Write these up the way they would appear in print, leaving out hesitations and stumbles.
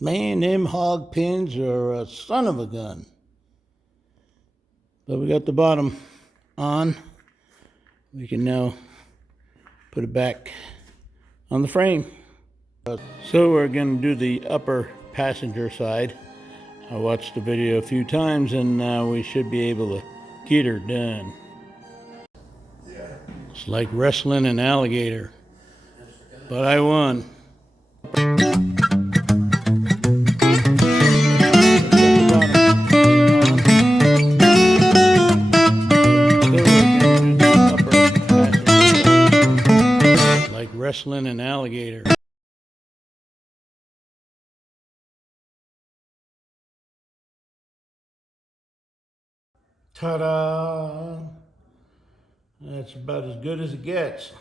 Man, them hog pins are a son of a gun. But we got the bottom on. We can now put it back on the frame. So we're going to do the upper passenger side. I watched the video a few times and we should be able to get her done. It's like wrestling an alligator. But I won. Like wrestling an alligator. Ta-da! That's about as good as it gets.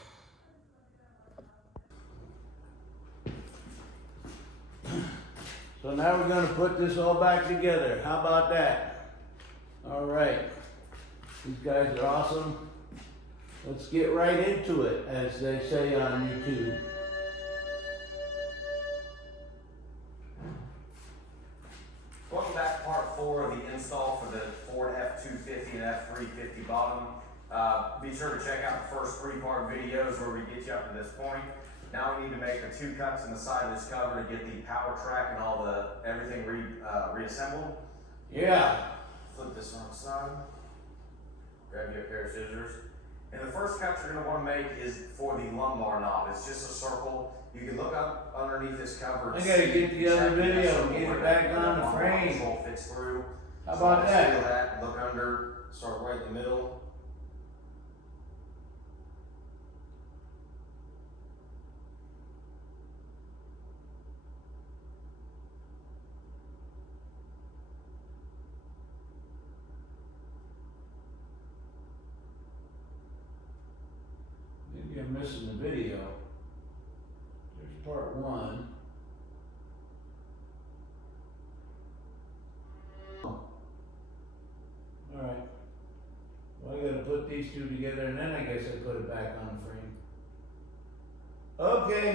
So now we're going to put this all back together. How about that? All right. These guys are awesome. Let's get right into it, as they say on YouTube. Welcome back to part 4 of the install for the Ford F-250 and F-350 bottom. Be sure to check out the first 3-part videos where we get you up to this point. Now we need to make the 2 cuts in the side of this cover to get the power track and all the everything reassembled. Yeah. Flip this on its side. Grab you a pair of scissors. And the first cut you're going to want to make is for the lumbar knob. It's just a circle. You can look up underneath this cover. I gotta get the other video and get it back on the frame. Fits through. How about that? Feel that? Look under. Start right in the middle. Maybe I'm missing the video. There's part 1. Alright. Well, I gotta put these 2 together and then I guess I put it back on the frame. Okay.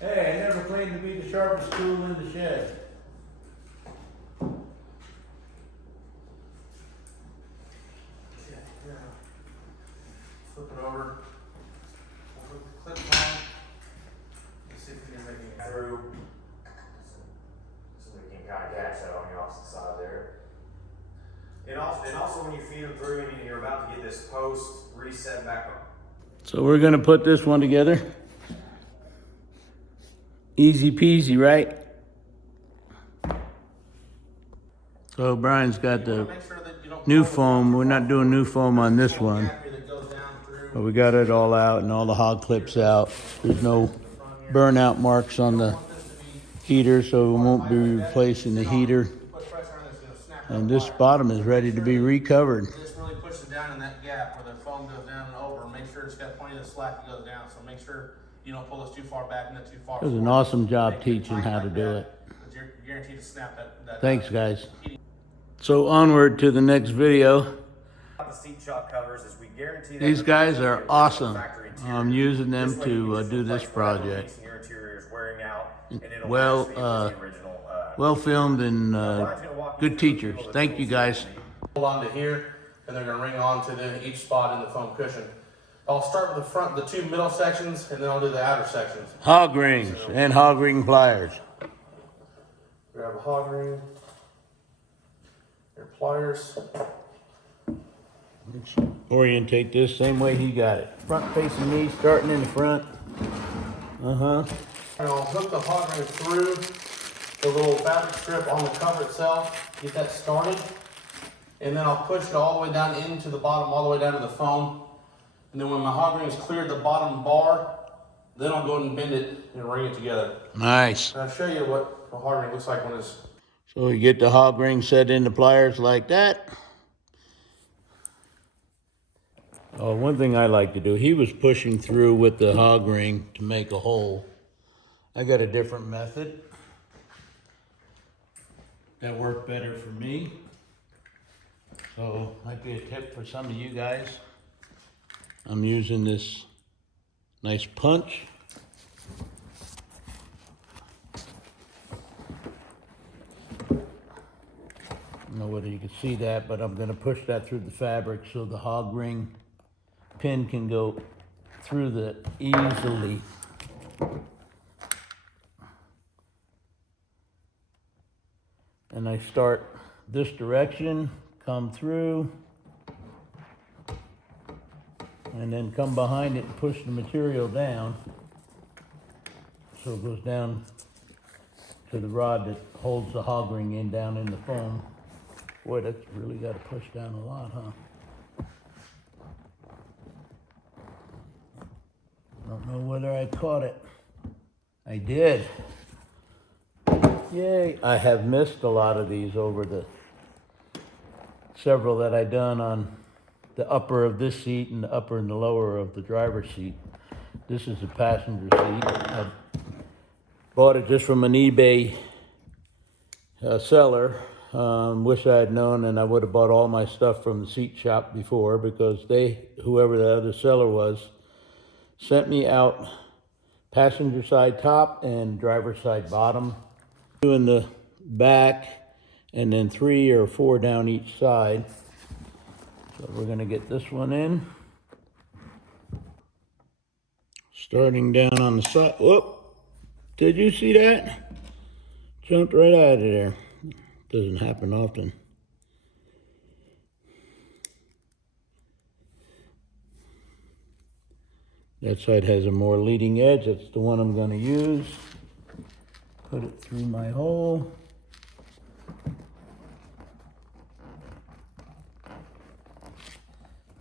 Hey, I never claimed to be the sharpest tool in the shed. Flip it over. Put the clip on. Let's see if we can make it through. So we can kind of catch that on the opposite side there. And also when you feed them through and you're about to get this post reset back up. So we're gonna put this one together. Easy peasy, right? So Brian's got the new foam. We're not doing new foam on this one. But we got it all out and all the hog clips out. There's no burnout marks on the heater, so we won't be replacing the heater. And this bottom is ready to be recovered. This really pushes it down in that gap where the foam goes down and over. Make sure it's got plenty of slack that goes down. So make sure you don't pull this too far back and not too far It was forward. an awesome job teaching how to do it. But you're guaranteed to snap that Thanks, guys. So onward to the next video. the seat shock covers is we guarantee that These guys are awesome. I'm using them to do this project. Your interior is wearing out and it'll Well, match the original. well filmed and good teachers. Thank you, guys. Hold on to here, and they're going to ring on to each spot in the foam cushion. I'll start with the 2 middle sections, and then I'll do the outer sections. Hog rings and hog ring pliers. Grab a hog ring, your pliers. Orientate this same way he got it. Front facing me, starting in the front. And I'll hook the hog ring through the little fabric strip on the cover itself, get that started, and then I'll push it all the way down into the bottom, all the way down to the foam. And then when my hog ring is cleared the bottom bar, then I'll go ahead and bend it and ring it together. Nice. And I'll show you what a hog ring looks like when it's... So you get the hog ring set into pliers like that. Oh, one thing I like to do, he was pushing through with the hog ring to make a hole. I got a different method that worked better for me. So might be a tip for some of you guys. I'm using this nice punch. don't know whether you can see that, but I'm gonna push that through the fabric so the hog ring pin can go through the easily. And I start this direction, come through, and then come behind it and push the material down. So it goes down to the rod that holds the hog ring in down in the foam. Boy, that's really got to push down a lot, huh? I don't know whether I caught it. I did. Yay. I have missed a lot of these over the several that I done on the upper of this seat and the upper and the lower of the driver's seat. This is the passenger seat. I bought it just from an eBay seller. Wish I had known, and I would have bought all my stuff from the seat shop before, because whoever the other seller was, sent me out passenger side top and driver's side bottom. Two in the back, and then 3 or 4 down each side. So we're gonna get this one in. Starting down on the side. Whoop! Did you see that? Jumped right out of there. Doesn't happen often. That side has a more leading edge. That's the one I'm going to use. Put it through my hole.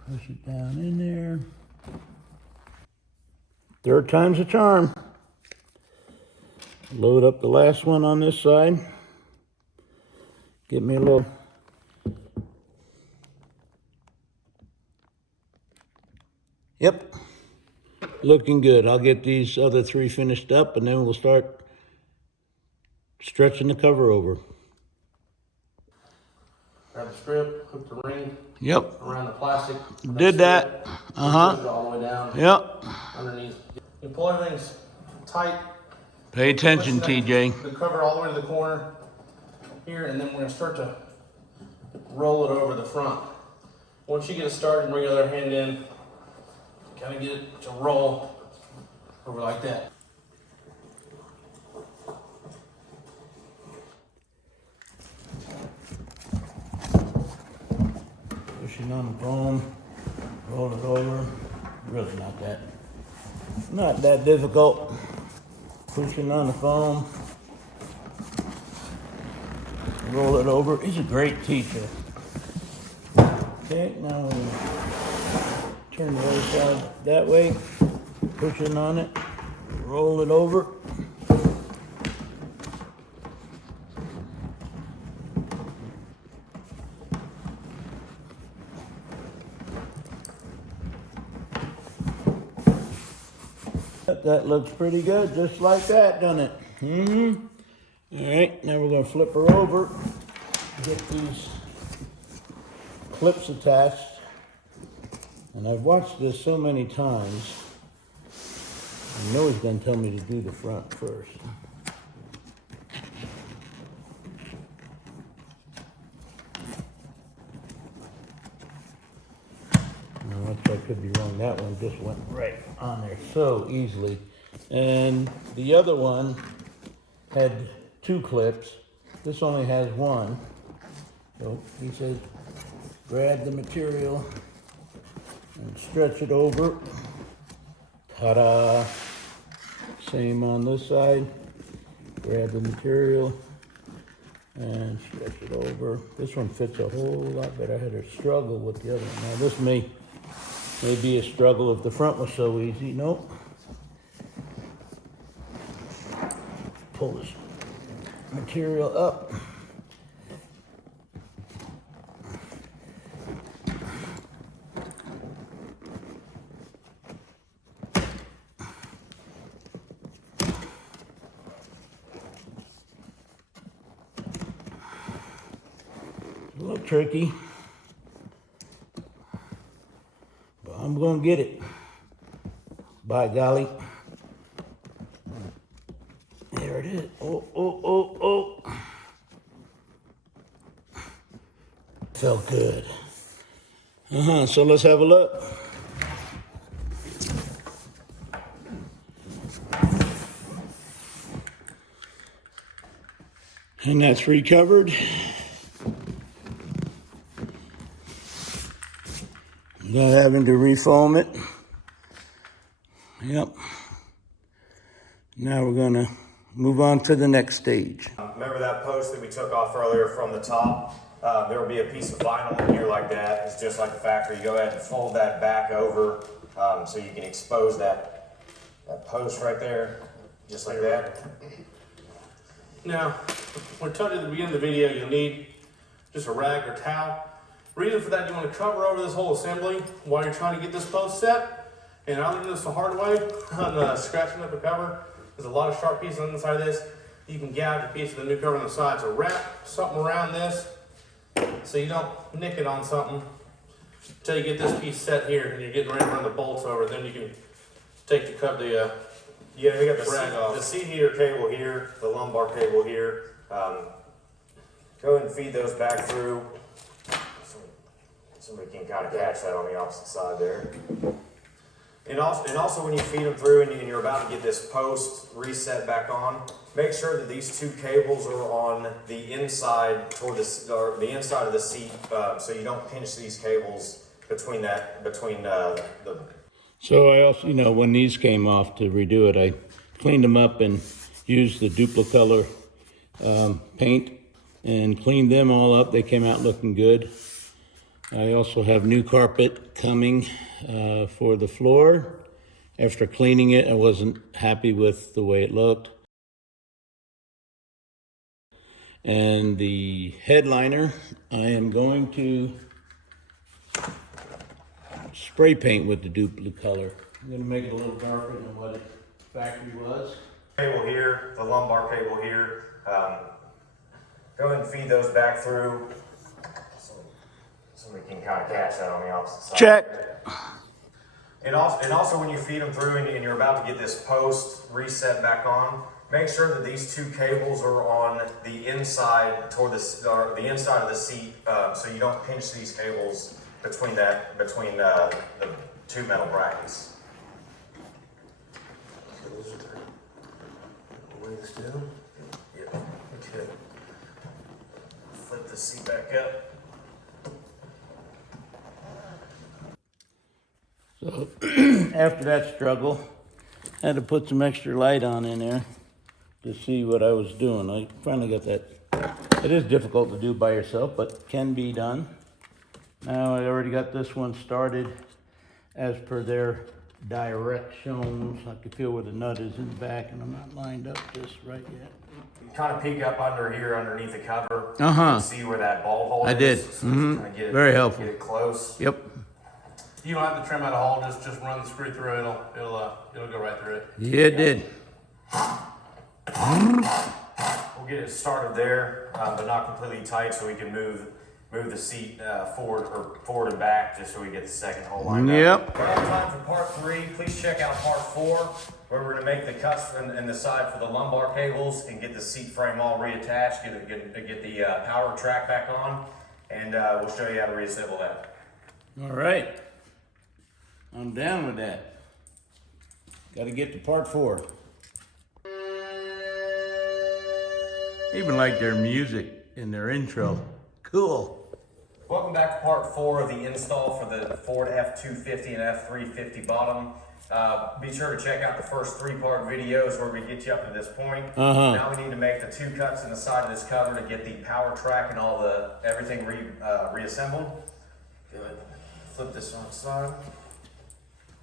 Push it down in there. Third time's a charm. Load up the last one on this side. Get me a little. Yep. Looking good. I'll get these other 3 finished up, and then we'll start stretching the cover over. Grab the strip, hook the ring. Yep. Around the plastic. Did that. Push it all the way down. Yep. Underneath. You pull everything tight. Pay attention, TJ. The cover all the way to the corner here, and then we're gonna start to roll it over the front. Once you get it started, bring your other hand in, kind of get it to roll over like that. Pushing on the foam, roll it over. Really not that difficult. Pushing on the foam, roll it over. He's a great teacher. Okay, now we'll turn the other side that way. Pushing on it, roll it over. That looks pretty good, just like that, doesn't it? All right, now we're gonna flip her over, get these clips attached. And I've watched this so many times. I know he's gonna tell me to do the front first. I could be wrong. That one just went right on there so easily. And the other one had 2 clips. This only has 1. So he says, grab the material and stretch it over. Ta-da! Same on this side. Grab the material and stretch it over. This one fits a whole lot better. I had a struggle with the other one. Now this may be a struggle if the front was so easy. Nope. Pull this material up. A little tricky. I'm gonna get it. By golly. There it is. Oh. Felt good. So let's have a look. And that's recovered. Not having to refoam it. Yep. Now we're gonna move on to the next stage. Remember that post that we took off earlier from the top? There will be a piece of vinyl in here like that. It's just like the factory. You go ahead and fold that back over so you can expose that post right there, just like that. Now, we told you at the beginning of the video, you'll need just a rag or towel. Reason for that, you want to cover over this whole assembly while you're trying to get this post set. And I learned this the hard way on scratching up the cover. There's a lot of sharp pieces on the side of this. You can gouge a piece of the new cover on the side. So wrap something around this so you don't nick it on something until you get this piece set here and you're getting ready to run the bolts over. Then you can take we got the seat heater cable here, the lumbar cable here. Go ahead and feed those back through. Somebody can kind of catch that on the opposite side there. And also when you feed them through and you're about to get this post reset back on, make sure that these two cables are on the inside or the inside of the seat, so you don't pinch these cables between the. So I also, when these came off to redo it, I cleaned them up and used the Duplicolor paint and cleaned them all up. They came out looking good. I also have new carpet coming for the floor. After cleaning it, I wasn't happy with the way it looked. And the headliner, I am going to spray paint with the Duplicolor. I'm going to make it a little darker than what it factory was. Cable here, the lumbar cable here. Go ahead and feed those back through. Somebody can kind of catch that on the opposite side. Check. And also when you feed them through and you're about to get this post reset back on, make sure that these two cables are on the inside the inside of the seat, so you don't pinch these cables between the two metal brackets. So those are the ways down. Yep. Okay. Flip the seat back up. So after that struggle, I had to put some extra light on in there to see what I was doing. I finally got that. It is difficult to do by yourself, but can be done. Now I already got this one started as per their directions. I can feel where the nut is in the back, and I'm not lined up just right yet. You kind of peek up under here underneath the cover. Uh-huh. See where that ball hole is. I did. So kind of Very helpful. Get it close. Yep. You don't have to trim out a hole, just run the screw through, it'll go right through it. Yeah, it did. We'll get it started there, but not completely tight, so we can move the seat forward and back, just so we get the second hole lined up. Yep. We're on time for part 3. Please check out part 4, where we're going to make the cuts in the side for the lumbar cables and get the seat frame all reattached, get the power track back on, and we'll show you how to reassemble that. All right. I'm down with that. Got to get to part 4. Even like their music in their intro. Cool. Welcome back to part 4 of the install for the Ford F-250 and F-350 bottom. Be sure to check out the first 3-part videos where we get you up to this point. Now we need to make the 2 cuts in the side of this cover to get the power track and everything reassembled. Go ahead, flip this on its side.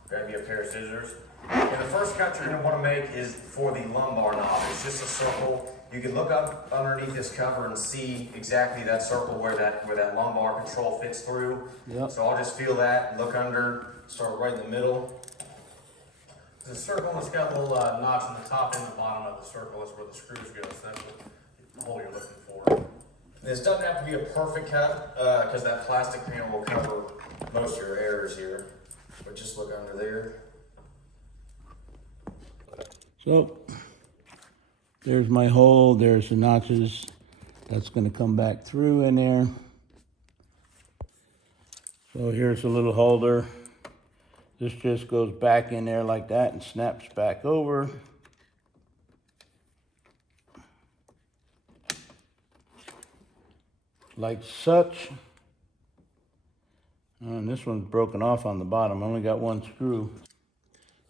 Grab you a pair of scissors. And the first cut you're going to want to make is for the lumbar knob. It's just a circle. You can look up underneath this cover and see exactly that circle where that lumbar control fits through. Yep. So I'll just feel that, look under, start right in the middle. The circle has got little knots in the top and the bottom of the circle. That's where the screws go. So that's the hole you're looking for. This doesn't have to be a perfect cut because that plastic panel will cover most of your errors here. But just look under there. So there's my hole. There's the notches. That's going to come back through in there. So here's a little holder. This just goes back in there like that and snaps back over. Like such. And this one's broken off on the bottom. I only got one screw.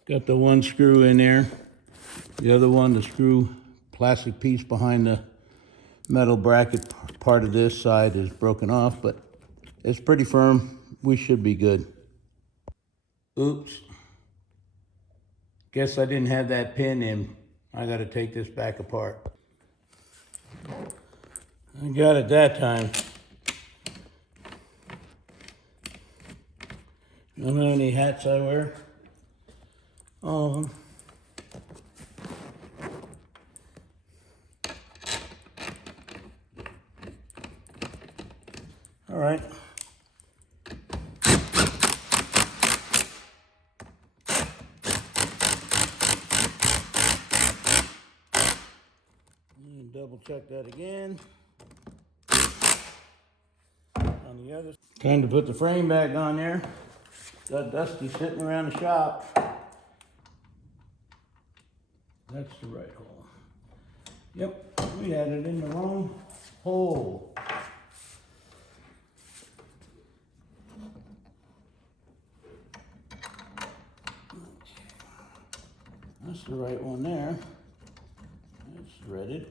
Got the one screw in there. The other one, the screw plastic piece behind the metal bracket part of this side is broken off, but it's pretty firm. We should be good. Oops. Guess I didn't have that pin in. I gotta take this back apart. I got it that time. You don't know any hats I wear? All of them. All right. And double check that again. On the other. Time to put the frame back on there. Got Dusty sitting around the shop. That's the right hole. Yep, we had it in the wrong hole. That's the right one there. That's threaded.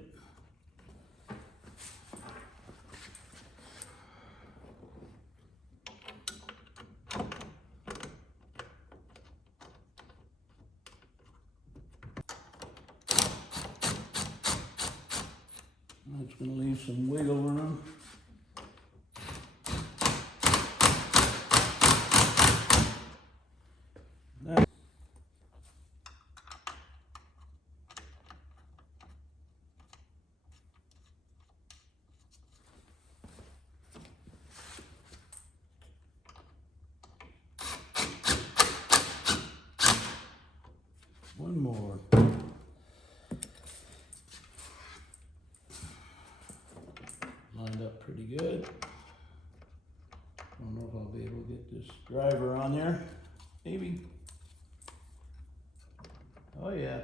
That's going to leave some wiggle room. One more. Lined up pretty good. Don't know if I'll be able to get this driver on there. Maybe. Oh yeah.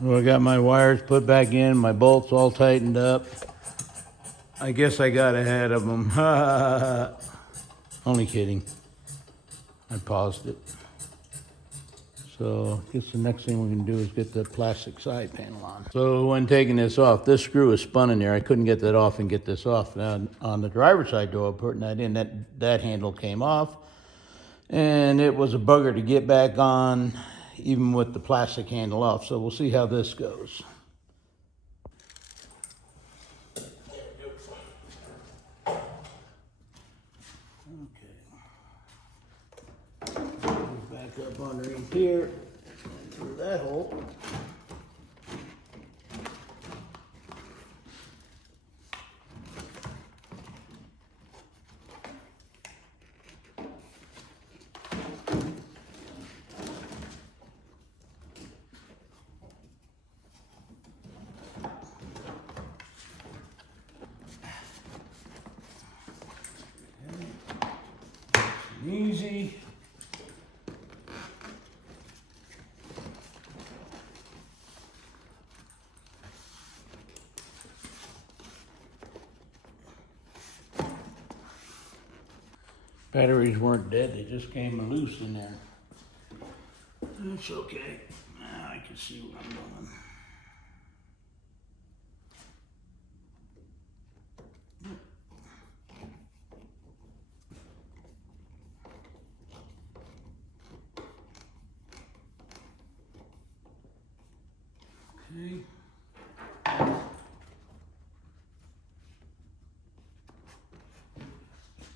Well, I got my wires put back in, my bolts all tightened up. I guess I got ahead of them. Only kidding. I paused it. So I guess the next thing we're gonna do is get the plastic side panel on. So when taking this off, this screw is spun in there. I couldn't get that off and get this off. Now on the driver's side door, putting that in, that handle came off. And it was a bugger to get back on, even with the plastic handle off. So we'll see how this goes. Back up underneath here, and through that hole. Easy. Batteries weren't dead, they just came loose in there. That's okay. Now I can see what I'm doing. Okay.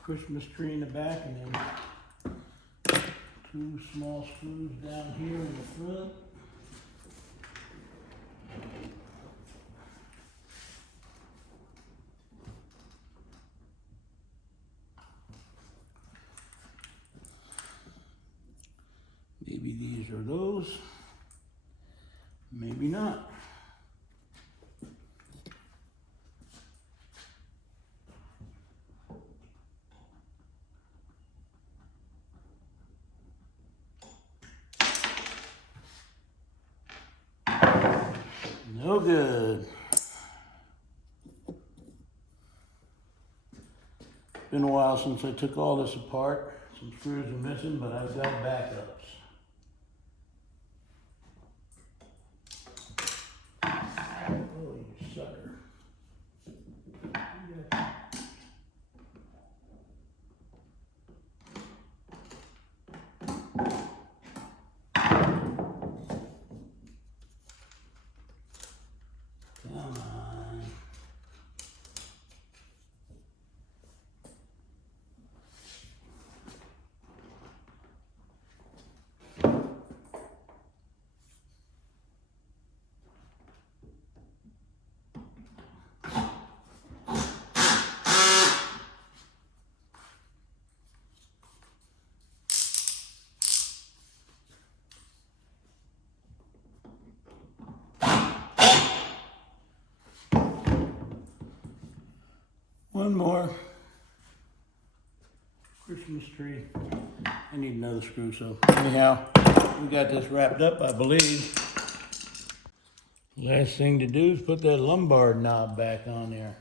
Christmas tree in the back, and then two small screws down here in the front. Maybe these are those. Maybe not. No good. Been a while since I took all this apart. Some screws are missing, but I've got backups. Oh, you sucker. Come on. One more. Christmas tree. I need another screw, so anyhow, we got this wrapped up, I believe. Last thing to do is put that lumbar knob back on there.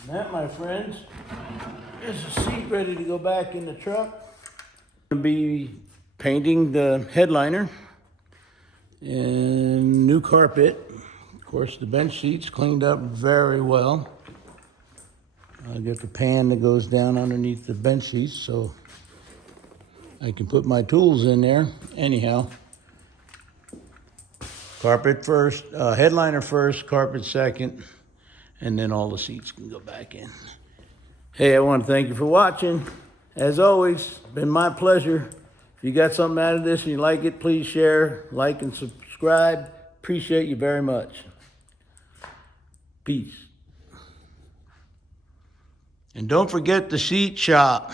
And that, my friends, is the seat ready to go back in the truck. I'm going to be painting the headliner and new carpet. Of course, the bench seats cleaned up very well. I got the pan that goes down underneath the bench seats so I can put my tools in there. Anyhow, carpet first, headliner first, carpet second, and then all the seats can go back in. Hey, I want to thank you for watching. As always, been my pleasure. If you got something out of this and you like it, please share, like, and subscribe. Appreciate you very much. Peace. And don't forget the seat shop.